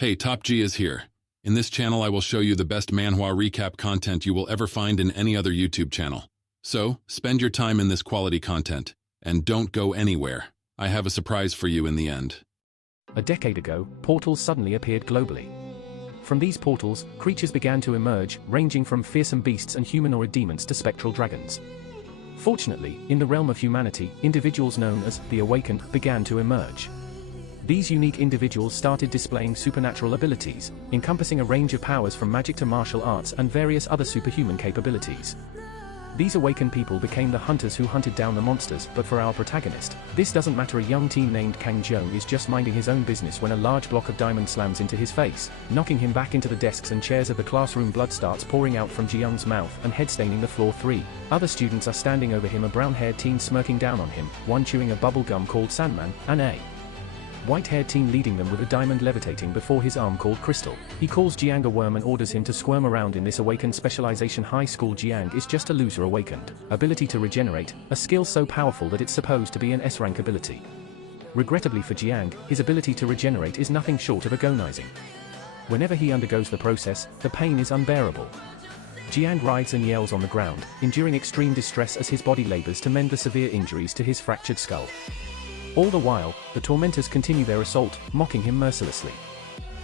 Hey, Top G is here. In this channel I will show you the best manhwa recap content you will ever find in any other YouTube channel. So, spend your time in this quality content, and don't go anywhere. I have a surprise for you in the end. A decade ago, portals suddenly appeared globally. From these portals, creatures began to emerge, ranging from fearsome beasts and humanoid demons to spectral dragons. Fortunately, in the realm of humanity, individuals known as the Awakened began to emerge. These unique individuals started displaying supernatural abilities, encompassing a range of powers from magic to martial arts and various other superhuman capabilities. These awakened people became the hunters who hunted down the monsters, but for our protagonist, this doesn't matter. A young teen named Jihyoung is just minding his own business when a large block of diamond slams into his face, knocking him back into the desks and chairs of the classroom. Blood starts pouring out from Jihyoung's mouth and head staining the floor. 3 other students are standing over him, a brown-haired teen smirking down on him, one chewing a bubble gum called Sandman, and a white-haired teen leading them with a diamond levitating before his arm called Crystal. He calls Jihyoung a worm and orders him to squirm around in this awakened specialization high school. Jihyoung is just a loser awakened. Ability to regenerate, a skill so powerful that it's supposed to be an S-rank ability. Regrettably for Jihyoung, his ability to regenerate is nothing short of agonizing. Whenever he undergoes the process, the pain is unbearable. Jihyoung writhes and yells on the ground, enduring extreme distress as his body labors to mend the severe injuries to his fractured skull. All the while, the tormentors continue their assault, mocking him mercilessly.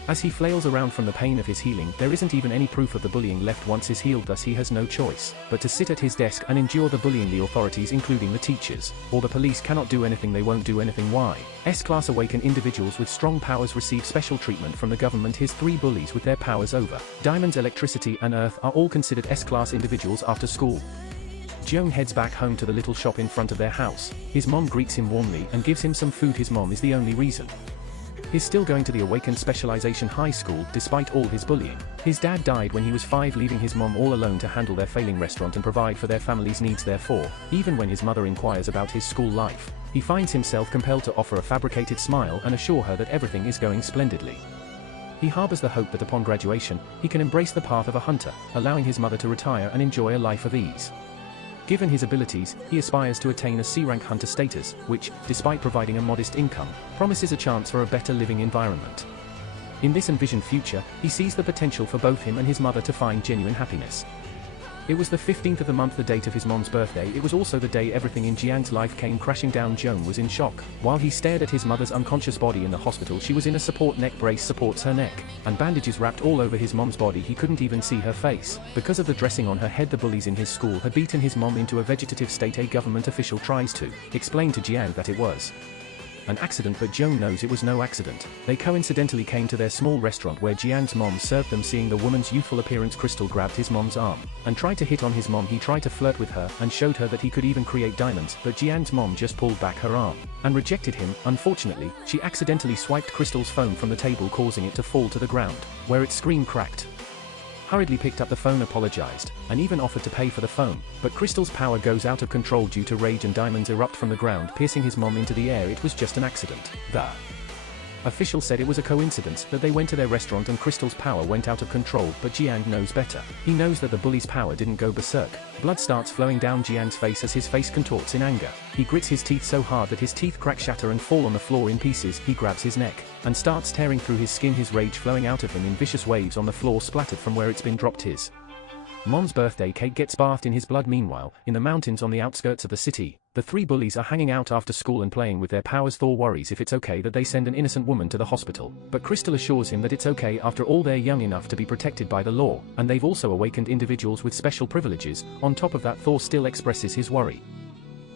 As he flails around from the pain of his healing, there isn't even any proof of the bullying left once he's healed, thus he has no choice but to sit at his desk and endure the bullying. The authorities, including the teachers or the police, cannot do anything. They won't do anything. Why? S-class awakened individuals with strong powers receive special treatment from the government. His 3 bullies with their powers over diamonds, electricity and earth are all considered S-class individuals after school. Jihyoung heads back home to the little shop in front of their house. His mom greets him warmly and gives him some food. His mom is the only reason he's still going to the Awakened Specialization High School, despite all his bullying. His dad died when he was 5, leaving his mom all alone to handle their failing restaurant and provide for their family's needs. Therefore, even when his mother inquires about his school life, he finds himself compelled to offer a fabricated smile and assure her that everything is going splendidly. He harbors the hope that upon graduation, he can embrace the path of a hunter, allowing his mother to retire and enjoy a life of ease. Given his abilities, he aspires to attain a C-rank hunter status, which, despite providing a modest income, promises a chance for a better living environment. In this envisioned future, he sees the potential for both him and his mother to find genuine happiness. It was the 15th of the month, the date of his mom's birthday. It was also the day everything in Jihyoung's life came crashing down. Jihyoung was in shock. While he stared at his mother's unconscious body in the hospital, she was in a support neck brace supports her neck, and bandages wrapped all over his mom's body. He couldn't even see her face because of the dressing on her head. The bullies in his school had beaten his mom into a vegetative state. A government official tries to explain to Jihyoung that it was an accident, but Jihyoung knows it was no accident. They coincidentally came to their small restaurant where Jihyoung's mom served them. Seeing the woman's youthful appearance, Crystal grabbed his mom's arm and tried to hit on his mom. He tried to flirt with her and showed her that he could even create diamonds, but Jihyoung's mom just pulled back her arm and rejected him. Unfortunately, she accidentally swiped Crystal's phone from the table, causing it to fall to the ground, where its screen cracked. Hurriedly picked up the phone, apologized, and even offered to pay for the phone, but Crystal's power goes out of control due to rage and diamonds erupt from the ground, piercing his mom into the air. It was just an accident. The official said it was a coincidence that they went to their restaurant and Crystal's power went out of control, but Jihyoung knows better. He knows that the bully's power didn't go berserk. Blood starts flowing down Jihyoung's face as his face contorts in anger. He grits his teeth so hard that his teeth crack, shatter and fall on the floor in pieces. He grabs his neck and starts tearing through his skin, his rage flowing out of him in vicious waves on the floor, splattered from where it's been dropped. His mom's birthday cake gets bathed in his blood. Meanwhile, in the mountains on the outskirts of the city, the 3 bullies are hanging out after school and playing with their powers. Thor worries if it's okay that they send an innocent woman to the hospital, but Crystal assures him that it's okay. After all, they're young enough to be protected by the law, and they've also awakened individuals with special privileges. On top of that, Thor still expresses his worry.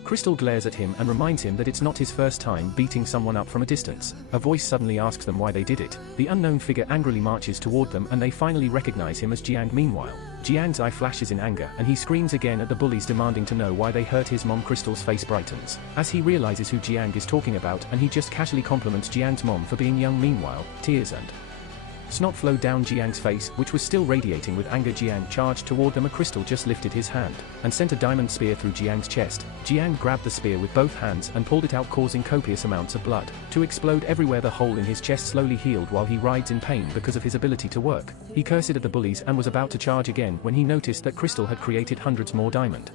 Crystal glares at him and reminds him that it's not his first time beating someone up from a distance. A voice suddenly asks them why they did it. The unknown figure angrily marches toward them and they finally recognize him as Jihyoung. Meanwhile, Jihyoung's eye flashes in anger and he screams again at the bullies, demanding to know why they hurt his mom. Crystal's face brightens as he realizes who Jihyoung is talking about, and he just casually compliments Jihyoung's mom for being young. Meanwhile, tears and snot flowed down Jihyoung's face, which was still radiating with anger. Jihyoung charged toward them. A Crystal just lifted his hand and sent a diamond spear through Jihyoung's chest. Jihyoung grabbed the spear with both hands and pulled it out, causing copious amounts of blood to explode everywhere. The hole in his chest slowly healed while he writhed in pain because of his ability to work. He cursed at the bullies and was about to charge again when he noticed that Crystal had created hundreds more diamond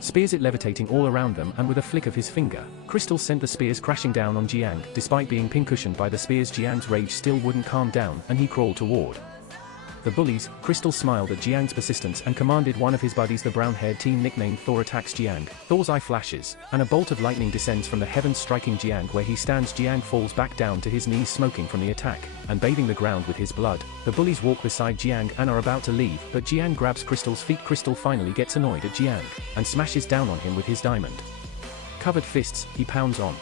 spears it levitating all around them, and with a flick of his finger, Crystal sent the spears crashing down on Jihyoung. Despite being pincushioned by the spears, Jihyoung's rage still wouldn't calm down, and he crawled toward the bullies. Crystal smiled at Jihyoung's persistence and commanded one of his buddies, the brown-haired teen nicknamed Thor, attacks Jihyoung. Thor's eye flashes, and a bolt of lightning descends from the heavens, striking Jihyoung where he stands. Jihyoung falls back down to his knees, smoking from the attack, and bathing the ground with his blood. The bullies walk beside Jihyoung and are about to leave, but Jihyoung grabs Crystal's feet. Crystal finally gets annoyed at Jihyoung, and smashes down on him with his diamond-covered fists. He pounds on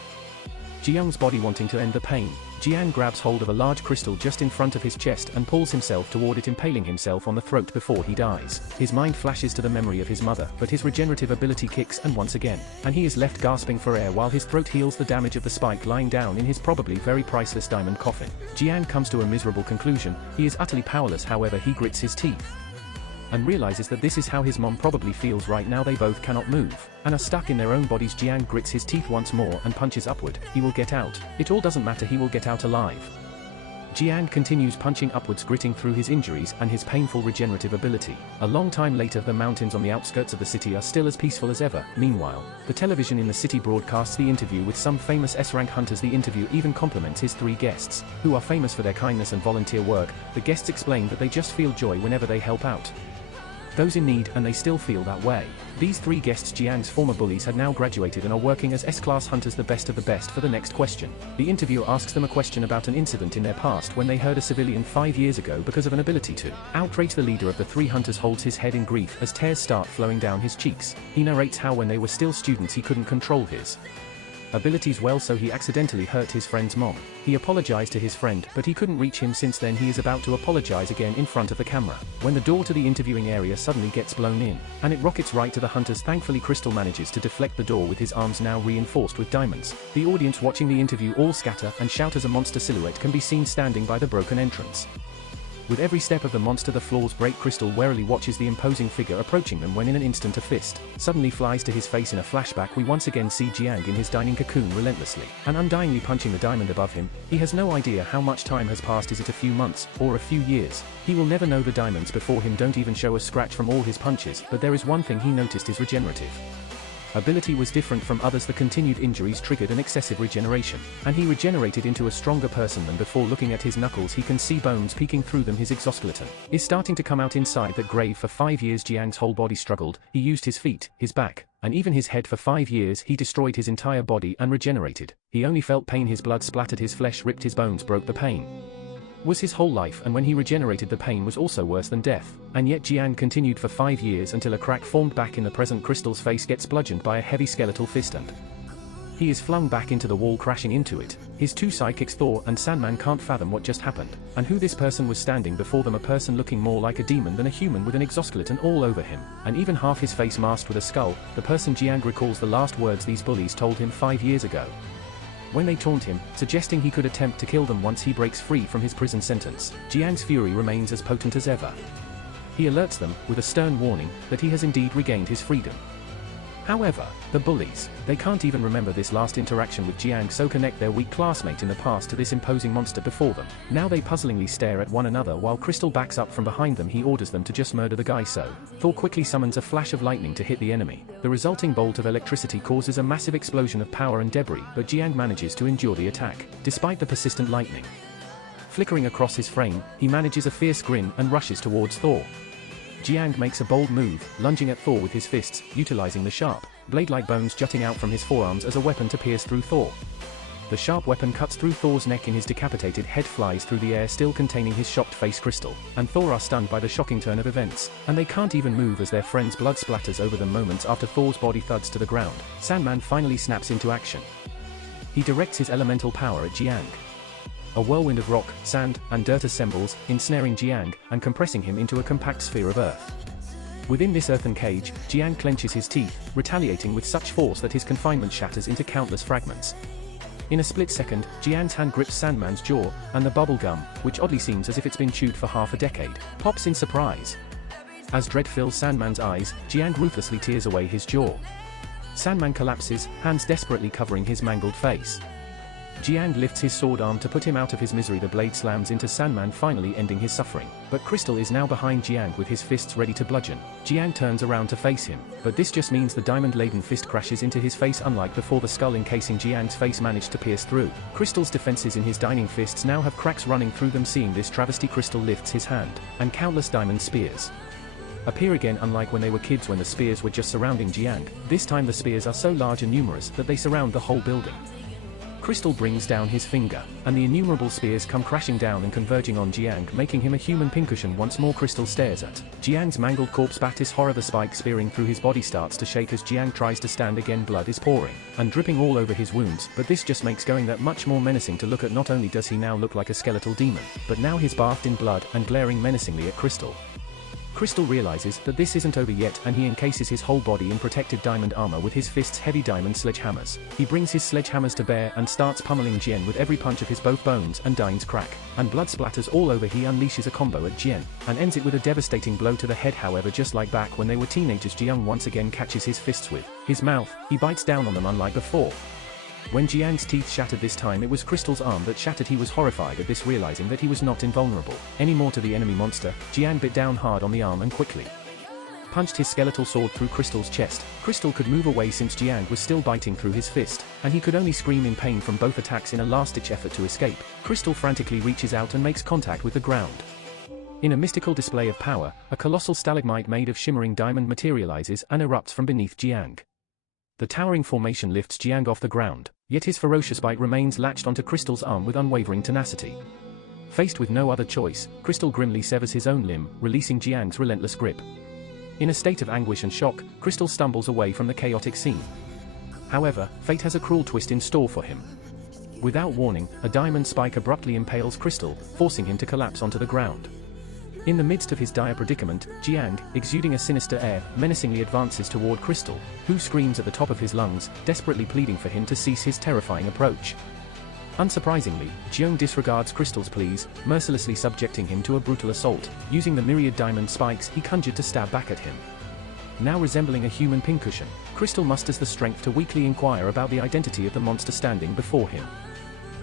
Jihyoung's body, wanting to end the pain. Jihyoung grabs hold of a large crystal just in front of his chest and pulls himself toward it, impaling himself on the throat before he dies. His mind flashes to the memory of his mother, but his regenerative ability kicks and once again, and he is left gasping for air while his throat heals the damage of the spike, lying down in his probably very priceless diamond coffin. Jihyoung comes to a miserable conclusion. He is utterly powerless. However, he grits his teeth and realizes that this is how his mom probably feels right now. They both cannot move, and are stuck in their own bodies. Jihyoung grits his teeth once more and punches upward. He will get out. It all doesn't matter, he will get out alive. Jihyoung continues punching upwards, gritting through his injuries and his painful regenerative ability. A long time later, the mountains on the outskirts of the city are still as peaceful as ever. Meanwhile, the television in the city broadcasts the interview with some famous S-rank hunters. The interview even compliments his 3 guests, who are famous for their kindness and volunteer work. The guests explain that they just feel joy whenever they help out those in need, and they still feel that way. These 3 guests, Jihyoung's former bullies, had now graduated and are working as S-class hunters, the best of the best. For the next question, the interviewer asks them a question about an incident in their past when they hurt a civilian 5 years ago because of an ability to outrage. The leader of the 3 hunters holds his head in grief as tears start flowing down his cheeks. He narrates how when they were still students he couldn't control his abilities well, so he accidentally hurt his friend's mom. He apologized to his friend, but he couldn't reach him. Since then he is about to apologize again in front of the camera, when the door to the interviewing area suddenly gets blown in, and it rockets right to the hunters. Thankfully, Crystal manages to deflect the door with his arms now reinforced with diamonds. The audience watching the interview all scatter and shout as a monster silhouette can be seen standing by the broken entrance. With every step of the monster, the floors break. Crystal warily watches the imposing figure approaching them when in an instant a fist suddenly flies to his face. In a flashback, we once again see Jihyoung in his dining cocoon, relentlessly and undyingly punching the diamond above him. He has no idea how much time has passed. Is it a few months, or a few years? He will never know. The diamonds before him don't even show a scratch from all his punches, but there is one thing he noticed: his regenerative ability was different from others. The continued injuries triggered an excessive regeneration, and he regenerated into a stronger person than before. Looking at his knuckles, he can see bones peeking through them. His exoskeleton is starting to come out inside that grave. For 5 years Jihyoung's whole body struggled. He used his feet, his back, and even his head. For 5 years he destroyed his entire body and regenerated. He only felt pain. His blood splattered his flesh, ripped his bones, broke. The pain was his whole life, and when he regenerated, the pain was also worse than death. And yet Jihyoung continued for 5 years until a crack formed back in the present. Crystal's face gets bludgeoned by a heavy skeletal fist and he is flung back into the wall, crashing into it. His 2 sidekicks, Thor and Sandman, can't fathom what just happened, and who this person was standing before them. A person looking more like a demon than a human, with an exoskeleton all over him, and even half his face masked with a skull. The person Jihyoung recalls the last words these bullies told him 5 years ago, when they taunt him, suggesting he could attempt to kill them once he breaks free from his prison sentence. Jihyoung's fury remains as potent as ever. He alerts them, with a stern warning, that he has indeed regained his freedom. However, the bullies, they can't even remember this last interaction with Jihyoung, so connect their weak classmate in the past to this imposing monster before them. Now they puzzlingly stare at one another while Crystal backs up from behind them. He orders them to just murder the guy, so Thor quickly summons a flash of lightning to hit the enemy. The resulting bolt of electricity causes a massive explosion of power and debris, but Jihyoung manages to endure the attack. Despite the persistent lightning flickering across his frame, he manages a fierce grin and rushes towards Thor. Jihyoung makes a bold move, lunging at Thor with his fists, utilizing the sharp, blade-like bones jutting out from his forearms as a weapon to pierce through Thor. The sharp weapon cuts through Thor's neck and his decapitated head flies through the air, still containing his shocked face. Crystal and Thor are stunned by the shocking turn of events, and they can't even move as their friend's blood splatters over them. Moments after Thor's body thuds to the ground, Sandman finally snaps into action. He directs his elemental power at Jihyoung. A whirlwind of rock, sand, and dirt assembles, ensnaring Jihyoung and compressing him into a compact sphere of earth. Within this earthen cage, Jihyoung clenches his teeth, retaliating with such force that his confinement shatters into countless fragments. In a split second, Jihyoung's hand grips Sandman's jaw, and the bubble gum, which oddly seems as if it's been chewed for half a decade, pops in surprise. As dread fills Sandman's eyes, Jihyoung ruthlessly tears away his jaw. Sandman collapses, hands desperately covering his mangled face. Jihyoung lifts his sword arm to put him out of his misery. The blade slams into Sandman, finally ending his suffering. But Crystal is now behind Jihyoung with his fists ready to bludgeon. Jihyoung turns around to face him, but this just means the diamond-laden fist crashes into his face. Unlike before, the skull encasing Jihyoung's face managed to pierce through. Crystal's defenses in his dining fists now have cracks running through them. Seeing this travesty, Crystal lifts his hand, and countless diamond spears appear again. Unlike when they were kids, when the spears were just surrounding Jihyoung, this time the spears are so large and numerous that they surround the whole building. Crystal brings down his finger, and the innumerable spears come crashing down and converging on Jihyoung, making him a human pincushion. Once more, Crystal stares at Jihyoung's mangled corpse. Batis horror. The spike spearing through his body starts to shake as Jihyoung tries to stand again. Blood is pouring and dripping all over his wounds, but this just makes going that much more menacing to look at. Not only does he now look like a skeletal demon, but now he's bathed in blood and glaring menacingly at Crystal. Crystal realizes that this isn't over yet, and he encases his whole body in protective diamond armor with his fists' heavy diamond sledgehammers. He brings his sledgehammers to bear and starts pummeling Jihyoung with every punch of his. Both bones and dimes crack, and blood splatters all over. He unleashes a combo at Jihyoung and ends it with a devastating blow to the head. However, just like back when they were teenagers, Jihyoung once again catches his fists with his mouth. He bites down on them unlike before. When Jihyoung's teeth shattered, this time it was Crystal's arm that shattered. He was horrified at this, realizing that he was not invulnerable anymore to the enemy monster. Jihyoung bit down hard on the arm and quickly punched his skeletal sword through Crystal's chest. Crystal could move away since Jihyoung was still biting through his fist, and he could only scream in pain from both attacks in a last-ditch effort to escape. Crystal frantically reaches out and makes contact with the ground. In a mystical display of power, a colossal stalagmite made of shimmering diamond materializes and erupts from beneath Jihyoung. The towering formation lifts Jihyoung off the ground, yet his ferocious bite remains latched onto Crystal's arm with unwavering tenacity. Faced with no other choice, Crystal grimly severs his own limb, releasing Jihyoung's relentless grip. In a state of anguish and shock, Crystal stumbles away from the chaotic scene. However, fate has a cruel twist in store for him. Without warning, a diamond spike abruptly impales Crystal, forcing him to collapse onto the ground. In the midst of his dire predicament, Jihyoung, exuding a sinister air, menacingly advances toward Crystal, who screams at the top of his lungs, desperately pleading for him to cease his terrifying approach. Unsurprisingly, Jihyoung disregards Crystal's pleas, mercilessly subjecting him to a brutal assault, using the myriad diamond spikes he conjured to stab back at him. Now resembling a human pincushion, Crystal musters the strength to weakly inquire about the identity of the monster standing before him.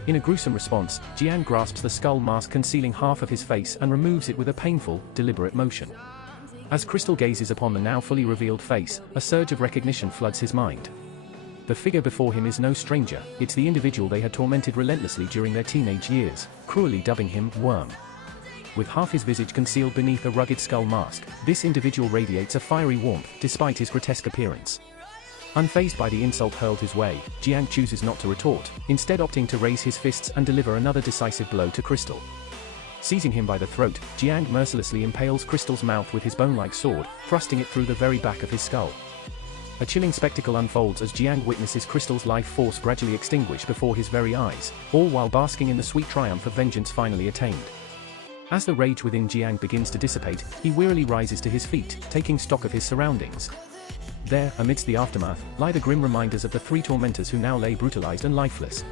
In a gruesome response, Jihyoung grasps the skull mask concealing half of his face and removes it with a painful, deliberate motion. As Crystal gazes upon the now fully revealed face, a surge of recognition floods his mind. The figure before him is no stranger. It's the individual they had tormented relentlessly during their teenage years, cruelly dubbing him Worm. With half his visage concealed beneath a rugged skull mask, this individual radiates a fiery warmth despite his grotesque appearance. Unfazed by the insult hurled his way, Jihyoung chooses not to retort, instead opting to raise his fists and deliver another decisive blow to Crystal. Seizing him by the throat, Jihyoung mercilessly impales Crystal's mouth with his bone-like sword, thrusting it through the very back of his skull. A chilling spectacle unfolds as Jihyoung witnesses Crystal's life force gradually extinguish before his very eyes, all while basking in the sweet triumph of vengeance finally attained. As the rage within Jihyoung begins to dissipate, he wearily rises to his feet, taking stock of his surroundings. There, amidst the aftermath, lie the grim reminders of the three tormentors who now lay brutalized and lifeless.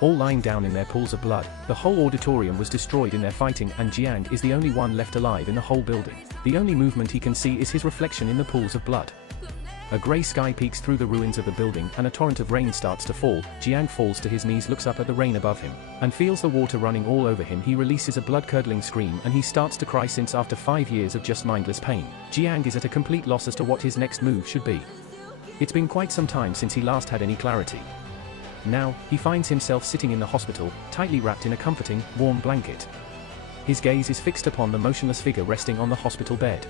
All lying down in their pools of blood, the whole auditorium was destroyed in their fighting, and Jihyoung is the only one left alive in the whole building. The only movement he can see is his reflection in the pools of blood. A grey sky peeks through the ruins of the building and a torrent of rain starts to fall. Jihyoung falls to his knees, looks up at the rain above him, and feels the water running all over him. He releases a blood-curdling scream and he starts to cry, since after 5 years of just mindless pain, Jihyoung is at a complete loss as to what his next move should be. It's been quite some time since he last had any clarity. Now, he finds himself sitting in the hospital, tightly wrapped in a comforting, warm blanket. His gaze is fixed upon the motionless figure resting on the hospital bed.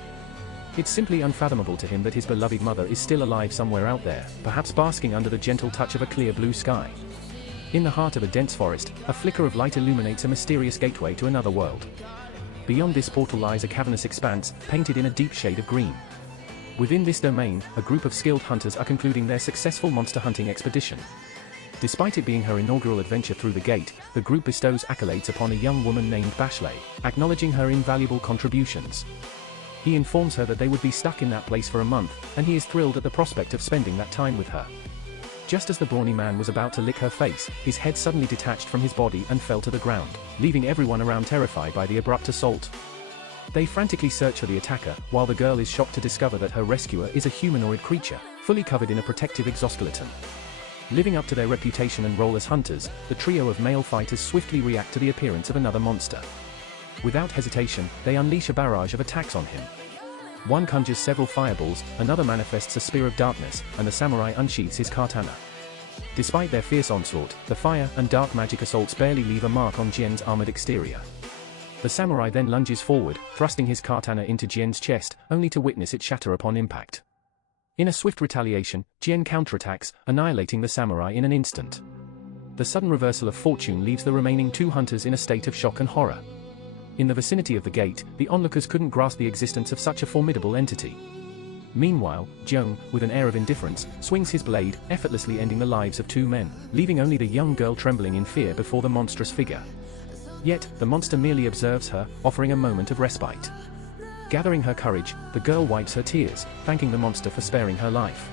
It's simply unfathomable to him that his beloved mother is still alive somewhere out there, perhaps basking under the gentle touch of a clear blue sky. In the heart of a dense forest, a flicker of light illuminates a mysterious gateway to another world. Beyond this portal lies a cavernous expanse, painted in a deep shade of green. Within this domain, a group of skilled hunters are concluding their successful monster hunting expedition. Despite it being her inaugural adventure through the gate, the group bestows accolades upon a young woman named Bashley, acknowledging her invaluable contributions. He informs her that they would be stuck in that place for a month, and he is thrilled at the prospect of spending that time with her. Just as the brawny man was about to lick her face, his head suddenly detached from his body and fell to the ground, leaving everyone around terrified by the abrupt assault. They frantically search for the attacker, while the girl is shocked to discover that her rescuer is a humanoid creature, fully covered in a protective exoskeleton. Living up to their reputation and role as hunters, the trio of male fighters swiftly react to the appearance of another monster. Without hesitation, they unleash a barrage of attacks on him. One conjures several fireballs, another manifests a spear of darkness, and the samurai unsheathes his katana. Despite their fierce onslaught, the fire and dark magic assaults barely leave a mark on Jien's armored exterior. The samurai then lunges forward, thrusting his katana into Jien's chest, only to witness it shatter upon impact. In a swift retaliation, Jihyoung counterattacks, annihilating the samurai in an instant. The sudden reversal of fortune leaves the remaining two hunters in a state of shock and horror. In the vicinity of the gate, the onlookers couldn't grasp the existence of such a formidable entity. Meanwhile, Jihyoung, with an air of indifference, swings his blade, effortlessly ending the lives of two men, leaving only the young girl trembling in fear before the monstrous figure. Yet, the monster merely observes her, offering a moment of respite. Gathering her courage, the girl wipes her tears, thanking the monster for sparing her life.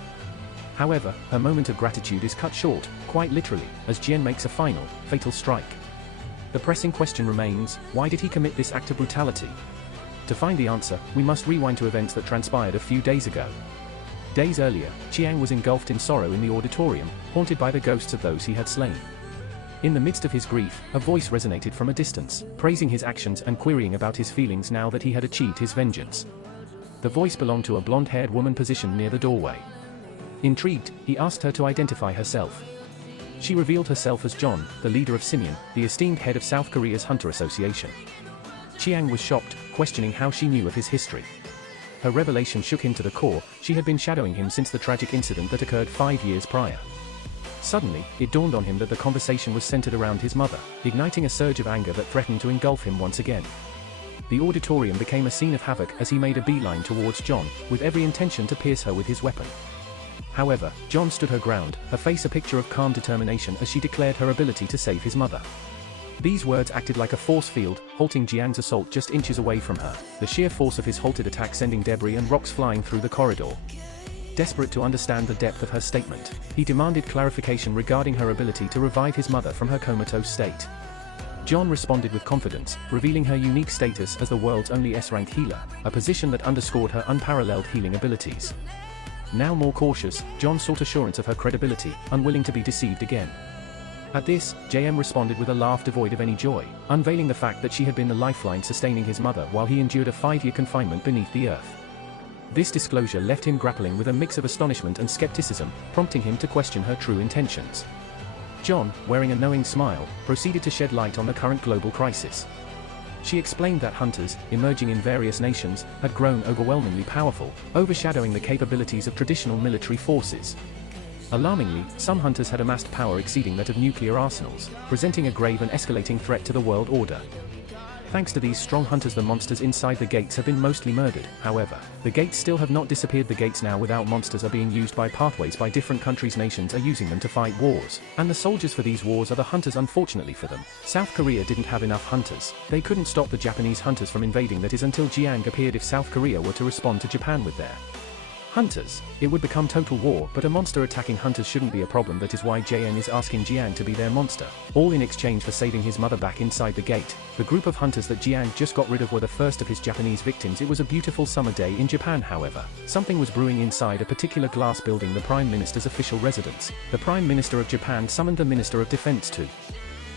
However, her moment of gratitude is cut short, quite literally, as Jian makes a final, fatal strike. The pressing question remains, why did he commit this act of brutality? To find the answer, we must rewind to events that transpired a few days ago. Days earlier, Jihyoung was engulfed in sorrow in the auditorium, haunted by the ghosts of those he had slain. In the midst of his grief, a voice resonated from a distance, praising his actions and querying about his feelings now that he had achieved his vengeance. The voice belonged to a blonde-haired woman positioned near the doorway. Intrigued, he asked her to identify herself. She revealed herself as John, the leader of Simeon, the esteemed head of South Korea's Hunter Association. Jihyoung was shocked, questioning how she knew of his history. Her revelation shook him to the core. She had been shadowing him since the tragic incident that occurred 5 years prior. Suddenly, it dawned on him that the conversation was centered around his mother, igniting a surge of anger that threatened to engulf him once again. The auditorium became a scene of havoc as he made a beeline towards John, with every intention to pierce her with his weapon. However, John stood her ground, her face a picture of calm determination as she declared her ability to save his mother. These words acted like a force field, halting Jihyoung's assault just inches away from her, the sheer force of his halted attack sending debris and rocks flying through the corridor. Desperate to understand the depth of her statement, he demanded clarification regarding her ability to revive his mother from her comatose state. John responded with confidence, revealing her unique status as the world's only S-rank healer, a position that underscored her unparalleled healing abilities. Now more cautious, John sought assurance of her credibility, unwilling to be deceived again. At this, JM responded with a laugh devoid of any joy, unveiling the fact that she had been the lifeline sustaining his mother while he endured a 5-year confinement beneath the earth. This disclosure left him grappling with a mix of astonishment and skepticism, prompting him to question her true intentions. John, wearing a knowing smile, proceeded to shed light on the current global crisis. She explained that hunters, emerging in various nations, had grown overwhelmingly powerful, overshadowing the capabilities of traditional military forces. Alarmingly, some hunters had amassed power exceeding that of nuclear arsenals, presenting a grave and escalating threat to the world order. Thanks to these strong hunters, the monsters inside the gates have been mostly murdered. However, the gates still have not disappeared. The gates now without monsters are being used by pathways by different countries. Nations are using them to fight wars, and the soldiers for these wars are the hunters. Unfortunately for them, South Korea didn't have enough hunters. They couldn't stop the Japanese hunters from invading. That is until Jihyoung appeared. If South Korea were to respond to Japan with their hunters, it would become total war, but a monster attacking hunters shouldn't be a problem. That is why JN is asking Jihyoung to be their monster, all in exchange for saving his mother back inside the gate. The group of hunters that Jihyoung just got rid of were the first of his Japanese victims. It was a beautiful summer day in Japan. However, something was brewing inside a particular glass building, the Prime Minister's official residence. The Prime Minister of Japan summoned the Minister of Defense to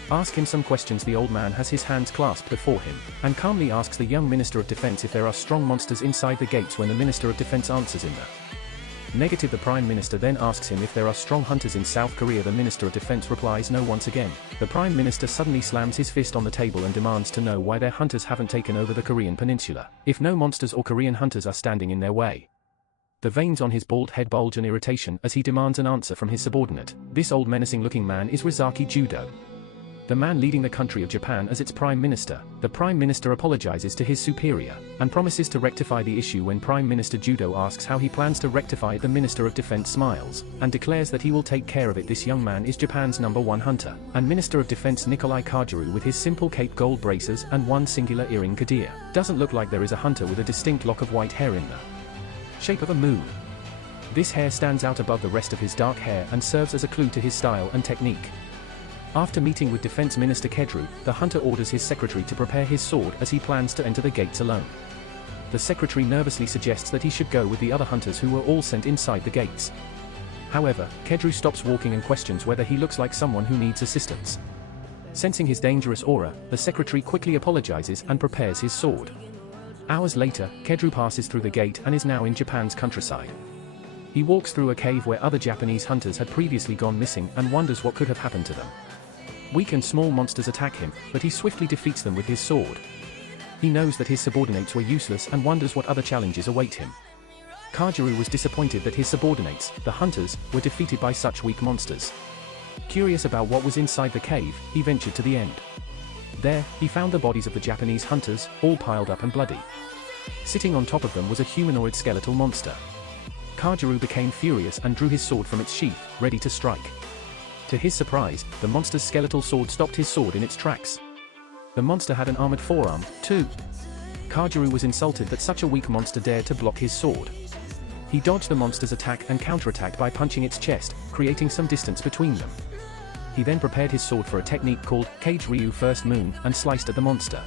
ask him some questions. The old man has his hands clasped before him, and calmly asks the young Minister of Defense if there are strong monsters inside the gates. When the Minister of Defense answers in the negative, the Prime Minister then asks him if there are strong hunters in South Korea. The Minister of Defense replies no. Once again, the Prime Minister suddenly slams his fist on the table and demands to know why their hunters haven't taken over the Korean peninsula, if no monsters or Korean hunters are standing in their way. The veins on his bald head bulge in irritation as he demands an answer from his subordinate. This old menacing-looking man is Rizaki Judo, the man leading the country of Japan as its Prime Minister. The Prime Minister apologizes to his superior, and promises to rectify the issue. When Prime Minister Judo asks how he plans to rectify it, the Minister of Defense smiles, and declares that he will take care of it. This young man is Japan's #1 hunter, and Minister of Defense Nikolai Kajuru, with his simple cape, gold braces, and one singular earring. Kadir doesn't look like there is a hunter with a distinct lock of white hair in the shape of a moon. This hair stands out above the rest of his dark hair and serves as a clue to his style and technique. After meeting with Defense Minister Kedru, the hunter orders his secretary to prepare his sword as he plans to enter the gates alone. The secretary nervously suggests that he should go with the other hunters who were all sent inside the gates. However, Kedru stops walking and questions whether he looks like someone who needs assistance. Sensing his dangerous aura, the secretary quickly apologizes and prepares his sword. Hours later, Kedru passes through the gate and is now in Japan's countryside. He walks through a cave where other Japanese hunters had previously gone missing and wonders what could have happened to them. Weak and small monsters attack him, but he swiftly defeats them with his sword. He knows that his subordinates were useless and wonders what other challenges await him. Kajuru was disappointed that his subordinates, the hunters, were defeated by such weak monsters. Curious about what was inside the cave, he ventured to the end. There, he found the bodies of the Japanese hunters, all piled up and bloody. Sitting on top of them was a humanoid skeletal monster. Kajuru became furious and drew his sword from its sheath, ready to strike. To his surprise, the monster's skeletal sword stopped his sword in its tracks. The monster had an armored forearm, too. Kajuru was insulted that such a weak monster dared to block his sword. He dodged the monster's attack and counterattacked by punching its chest, creating some distance between them. He then prepared his sword for a technique called Cage Ryu First Moon and sliced at the monster.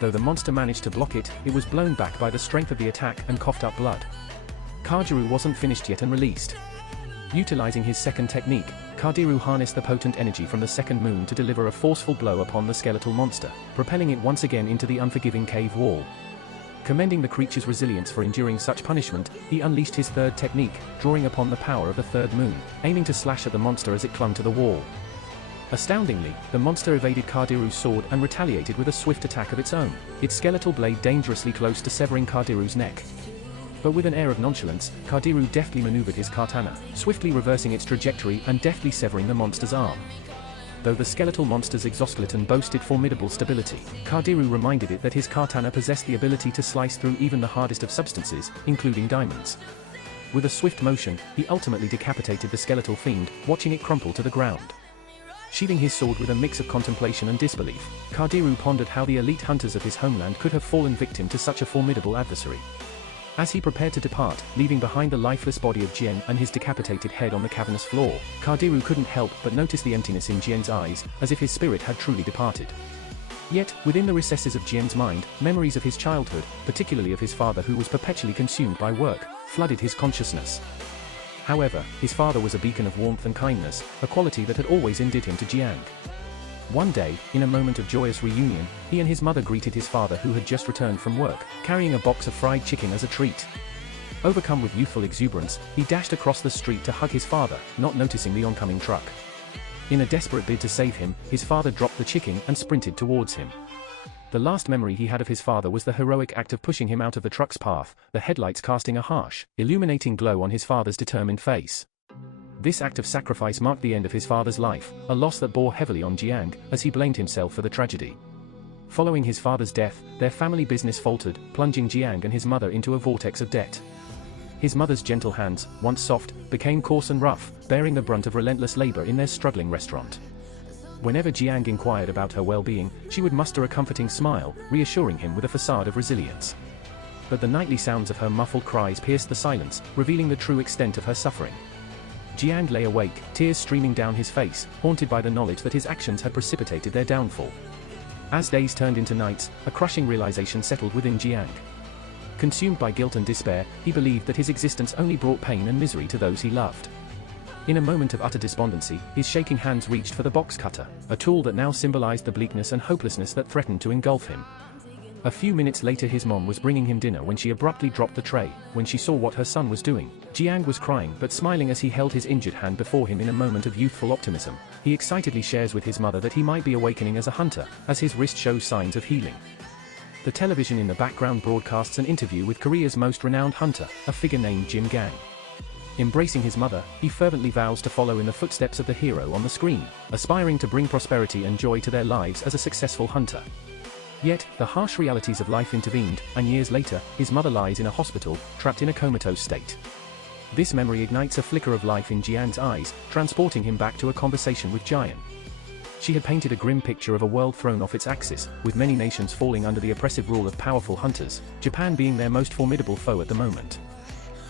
Though the monster managed to block it, it was blown back by the strength of the attack and coughed up blood. Kajuru wasn't finished yet and released. Utilizing his second technique, Kajuru harnessed the potent energy from the second moon to deliver a forceful blow upon the skeletal monster, propelling it once again into the unforgiving cave wall. Commending the creature's resilience for enduring such punishment, he unleashed his third technique, drawing upon the power of the third moon, aiming to slash at the monster as it clung to the wall. Astoundingly, the monster evaded Kajiru's sword and retaliated with a swift attack of its own, its skeletal blade dangerously close to severing Kajiru's neck. But with an air of nonchalance, Kajiru deftly maneuvered his katana, swiftly reversing its trajectory and deftly severing the monster's arm. Though the skeletal monster's exoskeleton boasted formidable stability, Kajiru reminded it that his katana possessed the ability to slice through even the hardest of substances, including diamonds. With a swift motion, he ultimately decapitated the skeletal fiend, watching it crumple to the ground. Sheathing his sword with a mix of contemplation and disbelief, Kajiru pondered how the elite hunters of his homeland could have fallen victim to such a formidable adversary. As he prepared to depart, leaving behind the lifeless body of Jihyoung and his decapitated head on the cavernous floor, Kajiru couldn't help but notice the emptiness in Jihyoung's eyes, as if his spirit had truly departed. Yet, within the recesses of Jihyoung's mind, memories of his childhood, particularly of his father who was perpetually consumed by work, flooded his consciousness. However, his father was a beacon of warmth and kindness, a quality that had always endeared him to Jihyoung. One day, in a moment of joyous reunion, he and his mother greeted his father who had just returned from work, carrying a box of fried chicken as a treat. Overcome with youthful exuberance, he dashed across the street to hug his father, not noticing the oncoming truck. In a desperate bid to save him, his father dropped the chicken and sprinted towards him. The last memory he had of his father was the heroic act of pushing him out of the truck's path, the headlights casting a harsh, illuminating glow on his father's determined face. This act of sacrifice marked the end of his father's life, a loss that bore heavily on Jihyoung, as he blamed himself for the tragedy. Following his father's death, their family business faltered, plunging Jihyoung and his mother into a vortex of debt. His mother's gentle hands, once soft, became coarse and rough, bearing the brunt of relentless labor in their struggling restaurant. Whenever Jihyoung inquired about her well-being, she would muster a comforting smile, reassuring him with a facade of resilience. But the nightly sounds of her muffled cries pierced the silence, revealing the true extent of her suffering. Jihyoung lay awake, tears streaming down his face, haunted by the knowledge that his actions had precipitated their downfall. As days turned into nights, a crushing realization settled within Jihyoung. Consumed by guilt and despair, he believed that his existence only brought pain and misery to those he loved. In a moment of utter despondency, his shaking hands reached for the box cutter, a tool that now symbolized the bleakness and hopelessness that threatened to engulf him. A few minutes later his mom was bringing him dinner when she abruptly dropped the tray. When she saw what her son was doing, Jihyoung was crying but smiling as he held his injured hand before him in a moment of youthful optimism. He excitedly shares with his mother that he might be awakening as a hunter, as his wrist shows signs of healing. The television in the background broadcasts an interview with Korea's most renowned hunter, a figure named Jim Gang. Embracing his mother, he fervently vows to follow in the footsteps of the hero on the screen, aspiring to bring prosperity and joy to their lives as a successful hunter. Yet, the harsh realities of life intervened, and years later, his mother lies in a hospital, trapped in a comatose state. This memory ignites a flicker of life in Jihyoung's eyes, transporting him back to a conversation with Jihyoung. She had painted a grim picture of a world thrown off its axis, with many nations falling under the oppressive rule of powerful hunters, Japan being their most formidable foe at the moment.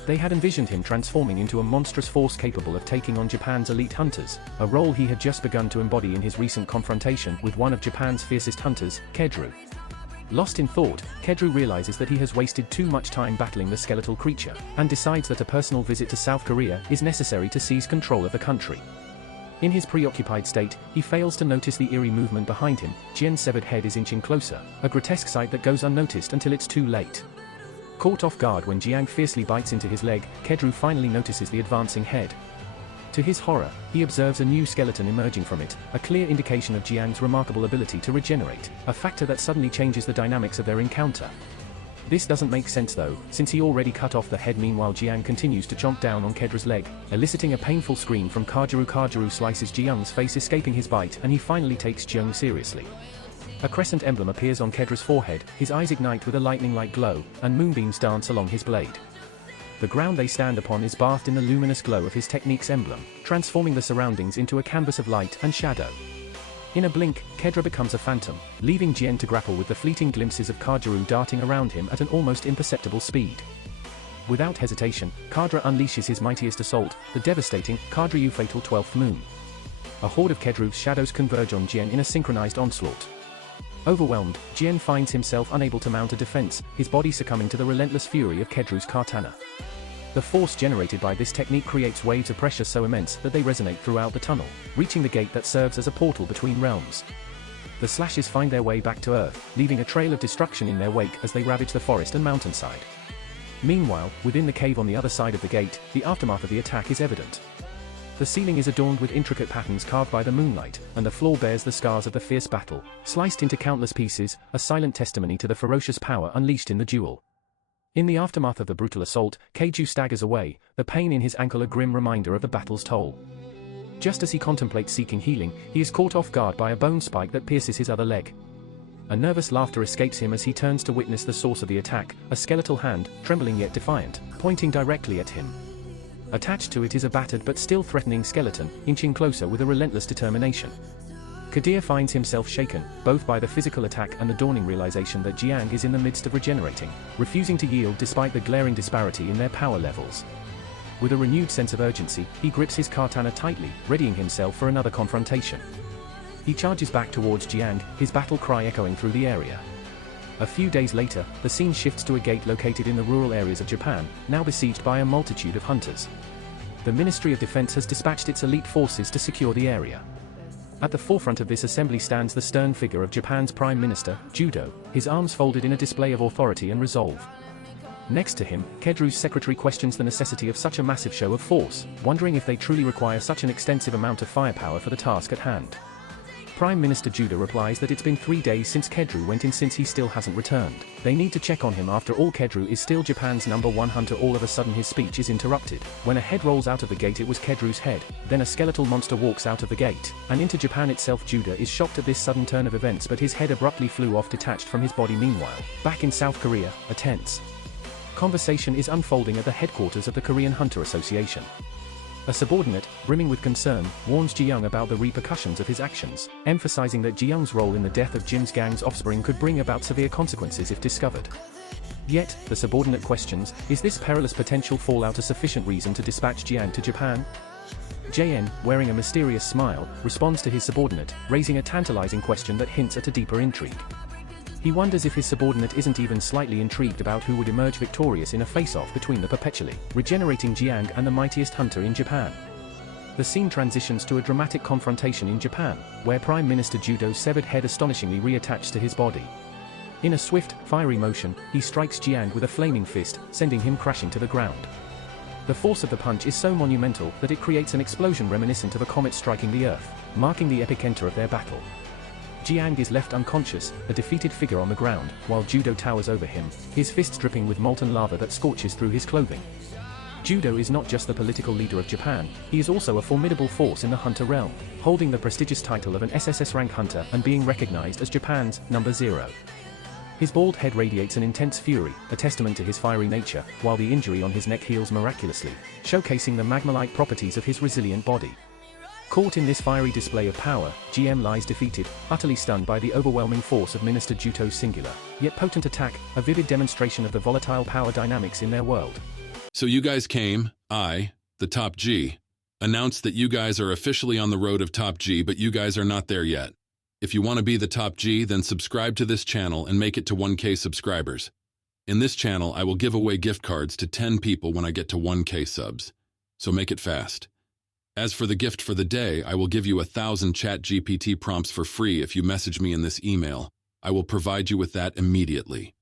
They had envisioned him transforming into a monstrous force capable of taking on Japan's elite hunters, a role he had just begun to embody in his recent confrontation with one of Japan's fiercest hunters, Kedru. Lost in thought, Kedru realizes that he has wasted too much time battling the skeletal creature, and decides that a personal visit to South Korea is necessary to seize control of the country. In his preoccupied state, he fails to notice the eerie movement behind him. Jian's severed head is inching closer, a grotesque sight that goes unnoticed until it's too late. Caught off guard when Jihyoung fiercely bites into his leg, Kedru finally notices the advancing head. To his horror, he observes a new skeleton emerging from it, a clear indication of Jihyoung's remarkable ability to regenerate, a factor that suddenly changes the dynamics of their encounter. This doesn't make sense though, since he already cut off the head. Meanwhile, Jihyoung continues to chomp down on Kedru's leg, eliciting a painful scream from Kajuru. Kajuru slices Jihyoung's face, escaping his bite, and he finally takes Jihyoung seriously. A crescent emblem appears on Kedru's forehead, his eyes ignite with a lightning-like glow, and moonbeams dance along his blade. The ground they stand upon is bathed in the luminous glow of his technique's emblem, transforming the surroundings into a canvas of light and shadow. In a blink, Kedra becomes a phantom, leaving Jian to grapple with the fleeting glimpses of Kajuru darting around him at an almost imperceptible speed. Without hesitation, Kadra unleashes his mightiest assault, the devastating Kadryu Fatal 12th Moon. A horde of Kedru's shadows converge on Jian in a synchronized onslaught. Overwhelmed, Jian finds himself unable to mount a defense, his body succumbing to the relentless fury of Kedru's katana. The force generated by this technique creates waves of pressure so immense that they resonate throughout the tunnel, reaching the gate that serves as a portal between realms. The slashes find their way back to Earth, leaving a trail of destruction in their wake as they ravage the forest and mountainside. Meanwhile, within the cave on the other side of the gate, the aftermath of the attack is evident. The ceiling is adorned with intricate patterns carved by the moonlight, and the floor bears the scars of the fierce battle, sliced into countless pieces, a silent testimony to the ferocious power unleashed in the duel. In the aftermath of the brutal assault, Keiju staggers away, the pain in his ankle a grim reminder of the battle's toll. Just as he contemplates seeking healing, he is caught off guard by a bone spike that pierces his other leg. A nervous laughter escapes him as he turns to witness the source of the attack, a skeletal hand, trembling yet defiant, pointing directly at him. Attached to it is a battered but still threatening skeleton, inching closer with a relentless determination. Kadir finds himself shaken, both by the physical attack and the dawning realization that Jihyoung is in the midst of regenerating, refusing to yield despite the glaring disparity in their power levels. With a renewed sense of urgency, he grips his katana tightly, readying himself for another confrontation. He charges back towards Jihyoung, his battle cry echoing through the area. A few days later, the scene shifts to a gate located in the rural areas of Japan, now besieged by a multitude of hunters. The Ministry of Defense has dispatched its elite forces to secure the area. At the forefront of this assembly stands the stern figure of Japan's Prime Minister, Judo, his arms folded in a display of authority and resolve. Next to him, Kedru's secretary questions the necessity of such a massive show of force, wondering if they truly require such an extensive amount of firepower for the task at hand. Prime Minister Judo replies that it's been 3 days since Kedru went in since he still hasn't returned. They need to check on him. After all, Kedru is still Japan's #1 hunter. All of a sudden his speech is interrupted. When a head rolls out of the gate, it was Kedru's head. Then a skeletal monster walks out of the gate, and into Japan itself. Judo is shocked at this sudden turn of events, but his head abruptly flew off, detached from his body. Meanwhile, back in South Korea, a tense conversation is unfolding at the headquarters of the Korean Hunter Association. A subordinate, brimming with concern, warns Jihyoung about the repercussions of his actions, emphasizing that Jihyoung's role in the death of Jim's gang's offspring could bring about severe consequences if discovered. Yet, the subordinate questions, is this perilous potential fallout a sufficient reason to dispatch Jihyoung to Japan? JN, wearing a mysterious smile, responds to his subordinate, raising a tantalizing question that hints at a deeper intrigue. He wonders if his subordinate isn't even slightly intrigued about who would emerge victorious in a face-off between the perpetually regenerating Jihyoung and the mightiest hunter in Japan. The scene transitions to a dramatic confrontation in Japan, where Prime Minister Judo's severed head astonishingly reattaches to his body. In a swift, fiery motion, he strikes Jihyoung with a flaming fist, sending him crashing to the ground. The force of the punch is so monumental that it creates an explosion reminiscent of a comet striking the Earth, marking the epic enter of their battle. Jihyoung is left unconscious, a defeated figure on the ground, while Judo towers over him, his fists dripping with molten lava that scorches through his clothing. Judo is not just the political leader of Japan, he is also a formidable force in the hunter realm, holding the prestigious title of an SSS rank hunter and being recognized as Japan's #0. His bald head radiates an intense fury, a testament to his fiery nature, while the injury on his neck heals miraculously, showcasing the magma-like properties of his resilient body. Caught in this fiery display of power, GM lies defeated, utterly stunned by the overwhelming force of Minister Juto's singular, yet potent attack, a vivid demonstration of the volatile power dynamics in their world. So you guys came, the top G, announced that you guys are officially on the road of top G, but you guys are not there yet. If you want to be the top G, then subscribe to this channel and make it to 1K subscribers. In this channel, I will give away gift cards to 10 people when I get to 1K subs. So make it fast. As for the gift for the day, I will give you 1,000 ChatGPT prompts for free if you message me in this email. I will provide you with that immediately.